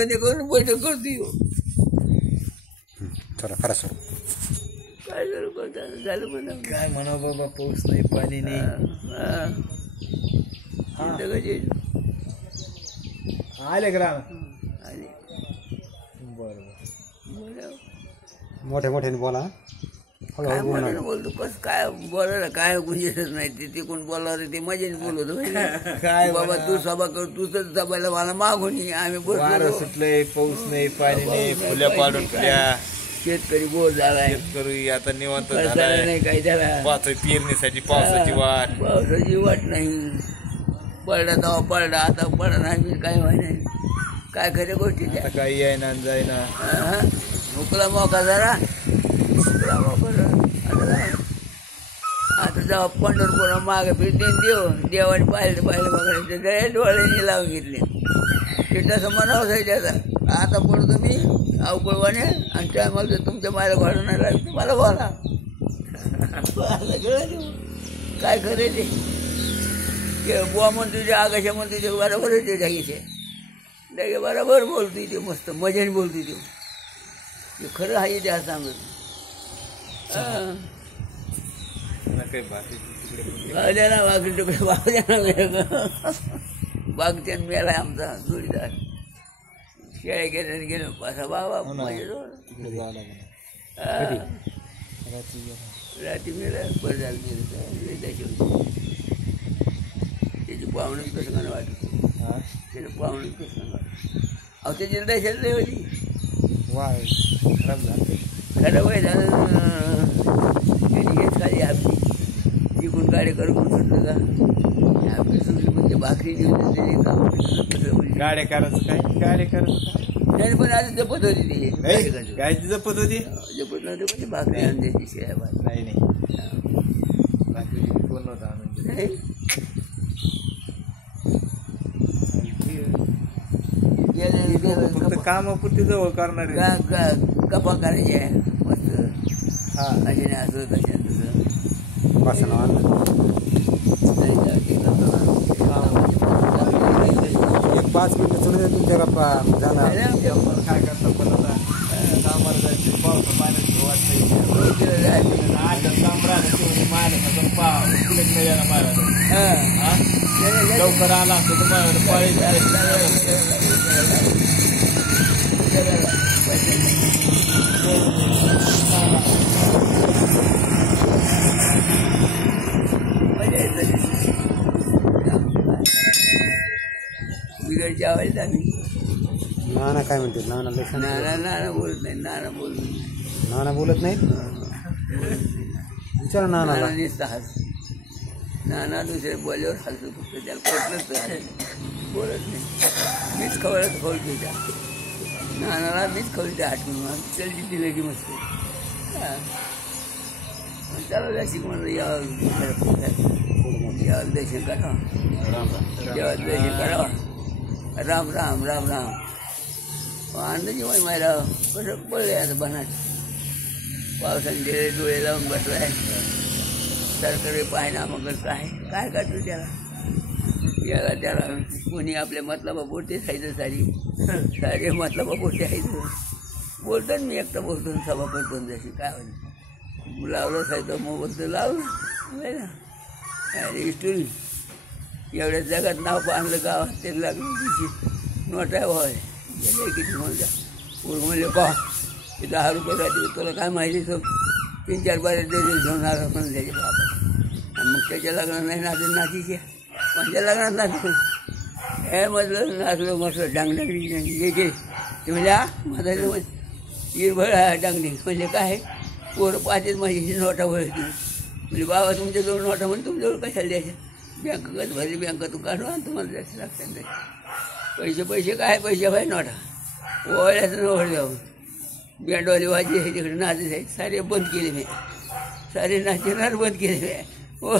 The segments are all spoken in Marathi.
करून बैठक करते चला खरा सर काय झालं म्हणा काय म्हणा बाबा, पाऊस नाही पाणी नाही. आले ग्राम बरोबर मोठ्या मोठ्याने बोला. काय म्हणाला बोलतो कस काय बोलायला काय गुंजच नाही ते कोण बोलला ते मजेने बोलतो काय बाबा तू सभा कर तू तर सभाला मला मागून आम्ही वारं सुटलंय, पाऊस नाही पाणी नाही, फुल्या पाडून फुल्या. शेतकरी बोर झालाय, शेतकरी आता निवांत नाही काय त्याला पावसाची पेरणीसाठी पावसाची वाट नाही. पडला तेव्हा पडला, आता पडला नाही काय नाही. काय खऱ्या गोष्टी त्या काही येईना जाईना. मोकळा मोका जरा मोकळा मोका. आता जेव्हा पंढरपूर मागे फिरते देवाने पाहिलं बघायचं डोळ्यांनी लावून घेतले ते तसं म्हणावं त्याचा. आता पडतो मी अवकळवाने आणि टायमाला तुमच्या माझ्या घडून नाही लागते मला बोला काय खरे ते बुवा म्हणतो ते आगाशा म्हणतो ते बरोबर ते जागेचे बरोबर बोलतोय ते मस्त मजेने बोलतोय ते खरं आहे ते असं सांगत वागल्या ना वागली तिकडे बागत्यान मेलाय आमचा जोडीदार. शेळ्या गेल्याने गेलो पासा बाबा माझ्याजवळ रात्री मेला बरं झालं गेलं त्याची पाहुणच कसं काय वाटत त्याला पाहुणच कसं काय वाटत. अहो त्याची दहशत लय होती खरं वय झालं त्याची हेच खाली आपली तिकून गाडी करून सुटलं का आपली सुटली म्हणजे भाकरी देऊन गाड्या करायचं काय गाड्या करायचं त्याने पण आधी जपत होती ती काय जपत होती जपत नव्हती म्हणजे भाकरी आणून द्यायची शिवाय नाही भाकरी कोण नव्हता आणून फक्त कामापुरती जवळ करणार कपा करायची आहे मस्त असे नाही असं कशा तुझं एक 5 मिनिटं सोडून तुमच्या गप्पा झाला. काय करता पण आता कामाला जायचं पावसा पाण्याची वाटतं लवकर आला असतो तर माझ्याकडे पाळी बिगडच्या आवाज आम्ही नाना काय म्हणते नाना नाना बोलत नाही नाना बोलत नाही. विचारा नानाला हस नाना दुसरे बोलल्यावर हसू फक्त त्याला पटलंच बोलत नाही. मीच खवळत खोलते त्या नानाला मीच खवळते हाटून चलची ती लगी मस्त त्याला जाशीक म्हणलं यावर दर्शन करावं देवात दर्शन करावं. राम राम राम राम अंदाजी मायला कसं पडले आता बनाट पावसाने गेले डोळे लावून बसलाय सरकारी पाहिना मग काय काय काढतो याला त्याला कोणी आपल्या मतलबा बोलते खायचं सारे मतलबा बोलते खायचं बोलतो मी एकटा बोलतो सभा करतो जशी काय होईल लावलं सायचं मोबाईल तर लावलं अरे स्टोरी एवढ्या जगात नाव पाहलं गावात ते लागलं तिची नोटा व्हाय गेले किती म्हणल्या म्हणले का की 10 रुपये राहते तुला काय माहिती तो 3-4 बारे घेऊन आला पण त्याचे बाबा आणि मग त्याच्या लग्नात नाही नाचले नाचीचे माझ्या लग्नात नाचलं हे मधलं नाचलं मस्त डांगडांगडी घे ते म्हणजे माझा इरभळ डांगडी म्हणजे काय पोरं पाहतेच माझी नोटा वळती म्हणजे बाबा तुमच्याजवळ नोटा म्हणजे तुमच्याजवळ कशाला द्यायच्या बँक कसं भरली बँकातून काढून आणि तुम्हाला जास्त लागतात पैसे काय पैसे भाई नोटा ओळ्याचं नवड जाऊन बँडवाली वाजी आहे तिकडे नाचत आहे सारे बंद केले मी सारे नाचणार बंद केले मी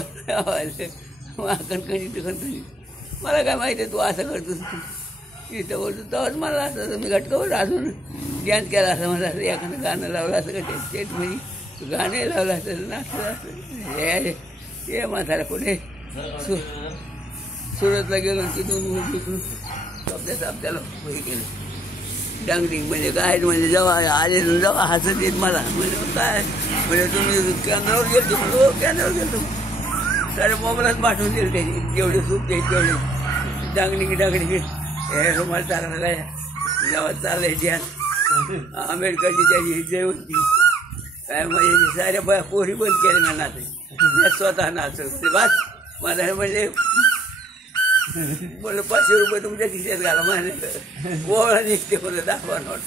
कणकणी मला काय माहिती आहे तू असं करतोस इथं बोलतो तेव्हाच मला असं मी घटकावर अजून डान्स केला असं मला असं एखादं गाणं लावलं असं का स्टेट म्हणजे गाणे लावलं असं नाचलं असं हे म्हातारा कुठे सुरतला गेलो तिथून तिकडून आपल्याला हे केलं डांगरिंग म्हणजे काय म्हणजे जेव्हा आले जेव्हा हसत येत मला म्हणजे काय म्हणजे तुम्ही केंद्रावर गेलते म्हणजे केंद्रावर गेलो सारे मोबाईलात पाठवून दिले त्याची जेवढे सुटते तेवढे डांगरिंग हे रुमाल चालला काय जेव्हा चाललंय ध्यान आंबेडकरची त्याची जय होती काय म्हणजे साऱ्या पोरी बंद केल्या मी नाचते स्वतः नाचत बस मला म्हणजे मला 500 रुपये तुमच्या खिशात घाला म्हणे गोळा निघते मला दाखवा नोट